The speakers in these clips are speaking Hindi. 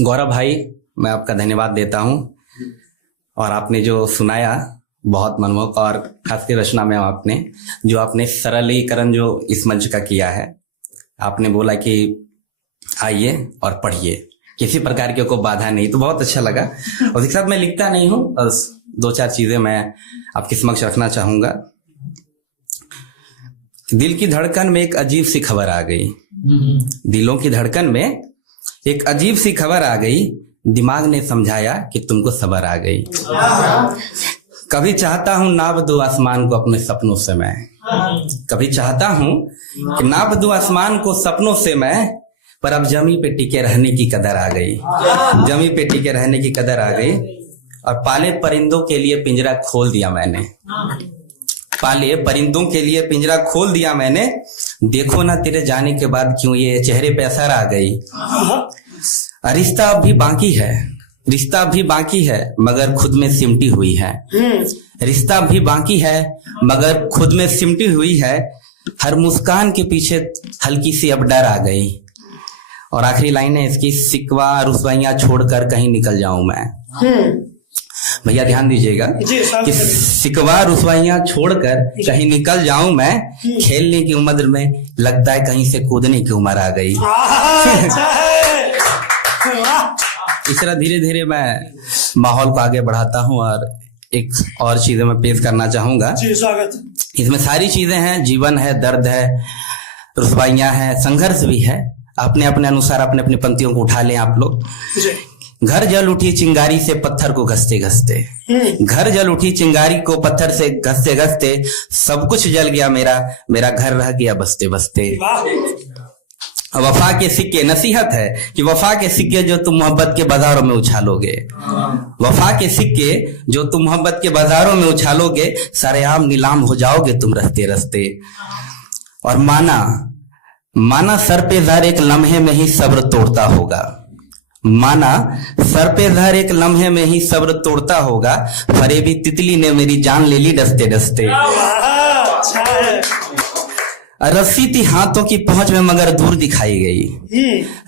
गौरव भाई, मैं आपका धन्यवाद देता हूं। और आपने जो सुनाया बहुत मनमोहक, और खासकर रचना में आपने सरलीकरण जो इस मंच का किया है। आपने बोला कि आइए और पढ़िए, किसी प्रकार की कोई बाधा नहीं, तो बहुत अच्छा लगा। और इसके साथ मैं लिखता नहीं हूँ, बस 2-4 चीजें मैं आपके समक्ष रखना चाहूंगा। दिल की धड़कन में एक अजीब सी खबर आ गई, दिलों की धड़कन में एक अजीब सी खबर आ गई, दिमाग ने समझाया कि तुमको सबर आ गई। कभी चाहता हूं नाप दूं आसमान को अपने सपनों से मैं, कभी चाहता हूं कि नाप दूं आसमान को सपनों से मैं, पर अब जमी पे टिके रहने की कदर आ गई, जमी पे टिके रहने की कदर आ गई। और पाले परिंदों के लिए पिंजरा खोल दिया मैंने, पाले परिंदों के लिए पिंजरा खोल दिया मैंने, देखो ना तेरे जाने के बाद क्यों ये चेहरे पे असर आ गई। रिश्ता अब भी बाकी है, रिश्ता भी बाकी है मगर खुद में सिमटी हुई है, रिश्ता भी बाकी है मगर खुद में सिमटी हुई है। हर मुस्कान के पीछे हल्की सी अब डर आ गई। और आखिरी लाइन है इसकी, सिकवा रुसवाइयां छोड़कर कहीं निकल जाऊं मैं। भैया ध्यान दीजिएगा कि सिकवा रुसवाइयां छोड़कर कहीं निकल जाऊं मैं, खेलने की उम्र में लगता है कहीं से कूदने की उम्र आ गई। इस तरह धीरे धीरे मैं माहौल को आगे बढ़ाता हूं और एक और चीजें मैं पेश करना चाहूंगा। इसमें सारी चीजें हैं, जीवन है, दर्द है, रुसवाइयां हैं, संघर्ष भी है। अपने अपने अनुसार अपने अपनी पंक्तियों को उठा लें आप लोग। घर जल उठी चिंगारी से पत्थर को घसते घसते, घर जल उठी चिंगारी को पत्थर से घसते घसते, सब कुछ जल गया मेरा, मेरा घर रह गया बसते बसते। वफा के सिक्के, नसीहत है कि वफा के सिक्के जो तुम मोहब्बत के बाजारों में उछालोगे, वफा के सिक्के जो तुम मोहब्बत के बाजारों में उछालोगे, सरेआम नीलाम हो जाओगे तुम रस्ते रस्ते। और माना सर पे जर एक लम्हे में ही सब्र तोड़ता होगा, माना सर पे जर एक लम्हे में ही सब्र तोड़ता होगा, फरेबी तितली ने मेरी जान ले ली डसते डसते। रस्सी थी हाथों की पहुंच में मगर दूर दिखाई गई,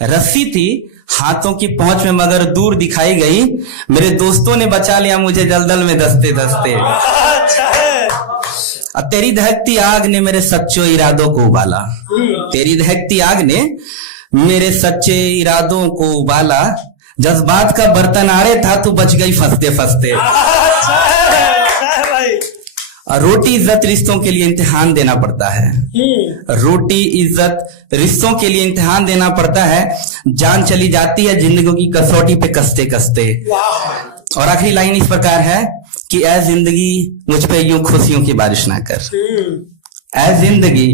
रस्सी थी हाथों की पहुंच में मगर दूर दिखाई गई, मेरे दोस्तों ने बचा लिया मुझे दलदल में दसते दसते। तेरी दहकती आग ने मेरे सच्चे इरादों को उबाला, तेरी दहकती आग ने मेरे सच्चे इरादों को उबाला, जज्बात का बर्तन आड़े था तू बच गई फंसते फंसते। रोटी इज्जत रिश्तों के लिए इम्तिहान देना पड़ता है, रोटी इज्जत रिश्तों के लिए इम्तिहान देना पड़ता है, जान चली जाती है जिंदगी की कसौटी पे कसते कसते। और आखिरी लाइन इस प्रकार है कि ऐ जिंदगी मुझ पे यूं खुशियों की बारिश ना कर, ऐ जिंदगी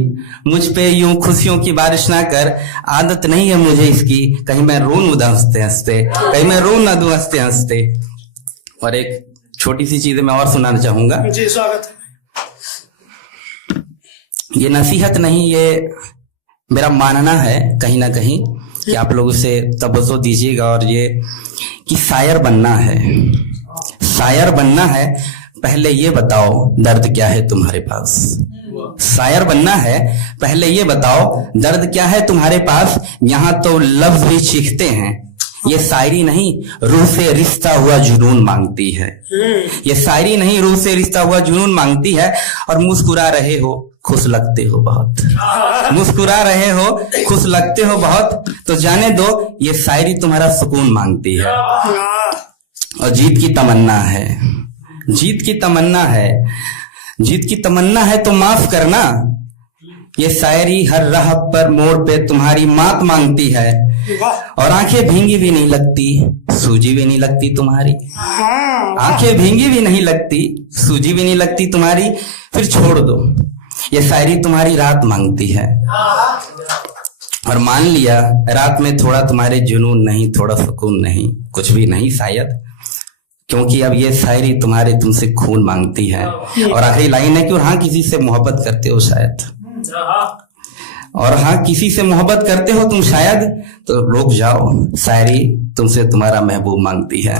मुझ पे यूं खुशियों की बारिश ना कर, आदत नहीं है मुझे इसकी कहीं मैं रो न दूं हंसते हंसते, कहीं मैं रो न दूं हंसते हंसते। और एक छोटी सी चीज मैं और सुनाना चाहूंगा। जी स्वागत। ये नसीहत नहीं, ये मेरा मानना है कहीं ना कहीं कि आप लोग उसे तवज्जो दीजिएगा। और ये कि शायर बनना है, शायर बनना है, पहले ये बताओ दर्द क्या है तुम्हारे पास, शायर बनना है पहले ये बताओ दर्द क्या है तुम्हारे पास। यहाँ तो लफ्ज भी चीखते हैं, ये शायरी नहीं रूह से रिश्ता हुआ जुनून मांगती है, ये शायरी नहीं रूह से रिश्ता हुआ जुनून मांगती है। और मुस्कुरा रहे हो खुश लगते हो बहुत, मुस्कुरा रहे हो खुश लगते हो बहुत, तो जाने दो ये शायरी तुम्हारा सुकून मांगती है। और जीत की तमन्ना है, जीत की तमन्ना है, जीत की तमन्ना है तो माफ करना, ये शायरी हर राह पर मोड़ पे तुम्हारी मात मांगती है। और आंखें भींगी भी नहीं लगती, सूजी भी नहीं लगती तुम्हारी, आंखें भींगी भी नहीं लगती, सूजी भी नहीं लगती तुम्हारी, फिर छोड़ दो ये शायरी तुम्हारी रात मांगती है। और मान लिया रात में थोड़ा तुम्हारे जुनून नहीं, थोड़ा सुकून नहीं, कुछ भी नहीं शायद, क्योंकि अब ये शायरी तुम्हारे तुमसे खून मांगती है। और आखिरी लाइन है कि और हाँ किसी से मोहब्बत करते हो शायद, और हाँ किसी से मोहब्बत करते हो तुम शायद, तो रुक जाओ शायरी तुमसे तुम्हारा महबूब मांगती है।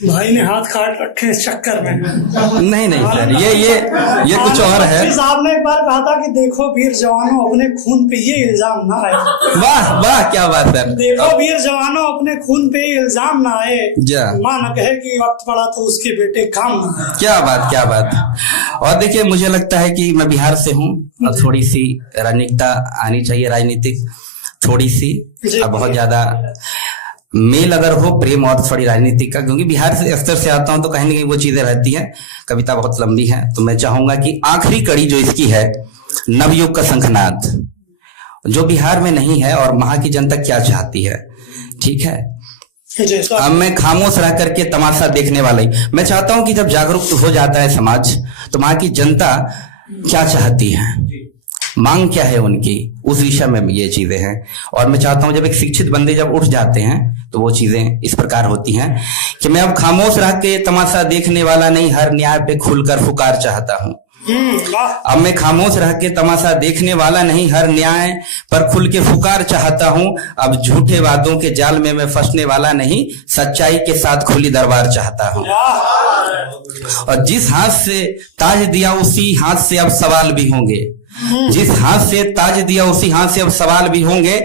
भाई ने हाथ काट रखे इस चक्कर में। नहीं नहीं सर, ये कुछ और है। साहब ने एक बार कहा था कि देखो वीर जवानों, अपने खून पे ये इल्जाम ना आए। वाह वाह, क्या बात सर। देखो वीर जवानों, अपने खून पे इल्जाम ना आए। माँ न कहे कि वक्त पड़ा तो उसके बेटे काम ना आए। क्या बात, क्या बात। और देखिए, मुझे लगता है कि मैं बिहार से हूँ और थोड़ी सी राजनीतिकता आनी चाहिए, राजनीतिक थोड़ी सी, और बहुत ज्यादा मेल अगर हो प्रेम और थोड़ी राजनीति का, क्योंकि बिहार से स्तर से आता हूं तो कहीं ना कहीं वो चीजें रहती हैं। कविता बहुत लंबी है, तो मैं चाहूंगा कि आखिरी कड़ी जो इसकी है, नवयुग का शंखनाद, जो बिहार में नहीं है और वहां की जनता क्या चाहती है। ठीक है, अब मैं खामोश रह करके तमाशा देखने वाला ही। मैं चाहता हूं कि जब जागरूक हो जाता है समाज, तो वहां की जनता क्या चाहती है, मांग क्या है उनकी, उस विषय में ये चीजें हैं। और मैं चाहता हूं जब एक शिक्षित बंदे जब उठ जाते हैं तो वो चीजें इस प्रकार होती हैं कि मैं अब खामोश रह के तमाशा देखने वाला नहीं, हर न्याय पे खुलकर पुकार चाहता हूं। अब मैं खामोश रह के तमाशा देखने वाला नहीं, हर न्याय पर खुल के पुकार चाहता हूं। अब झूठे वादों के जाल में मैं फंसने वाला नहीं, सच्चाई के साथ खुली दरबार चाहता हूं। और जिस हाथ से ताज दिया उसी हाथ से अब सवाल भी होंगे, जिस हाथ से ताज दिया उसी हाथ से अब सवाल भी होंगे।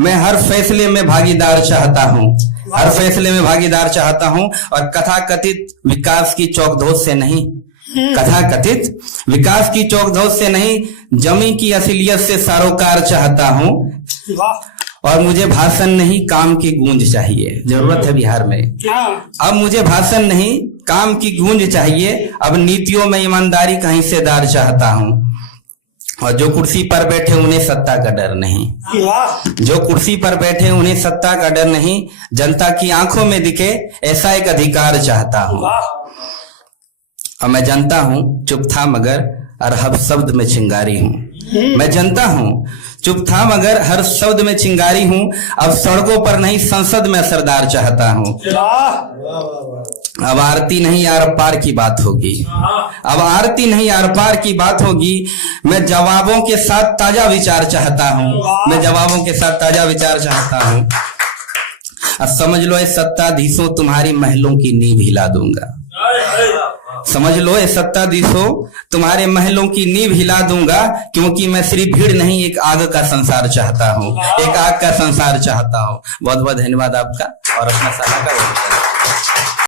मैं हर फैसले में भागीदार चाहता हूँ, हर फैसले में भागीदार चाहता हूँ। और कथाकथित विकास की चौकधोत से नहीं, कथाकथित विकास की चौकधोत से नहीं, जमी की असलियत से सरोकार चाहता हूँ। और मुझे भाषण नहीं, काम की गूंज चाहिए, जरूरत है बिहार में। अब मुझे भाषण नहीं, काम की गूंज चाहिए। अब नीतियों में ईमानदारी का हिस्सेदार चाहता हूँ। और जो कुर्सी पर बैठे उन्हें सत्ता का डर नहीं, जो कुर्सी पर बैठे उन्हें सत्ता का डर नहीं, जनता की आंखों में दिखे ऐसा एक अधिकार चाहता हूँ। और मैं जनता हूँ चुप था मगर हर शब्द में चिंगारी हूँ। मैं जनता हूँ चुप था मगर हर शब्द में चिंगारी हूँ। अब सड़कों पर नहीं, संसद में असरदार चाहता हूँ। अब आरती नहीं आर पार की बात होगी, अब आरती नहीं आर पार की बात होगी। मैं जवाबों के साथ ताजा विचार चाहता हूँ, मैं जवाबों के साथ ताजा विचार चाहता हूँ। अब समझ लो, इस सत्ताधीशों तुम्हारी महलों की नींव हिला दूंगा। समझ लो, ये सत्ताधीशों तुम्हारे महलों की नींव हिला दूंगा। क्योंकि मैं सिर्फ भीड़ नहीं, एक आग का संसार चाहता हूँ, एक आग का संसार चाहता हूँ। बहुत बहुत धन्यवाद आपका और अपना सलाह का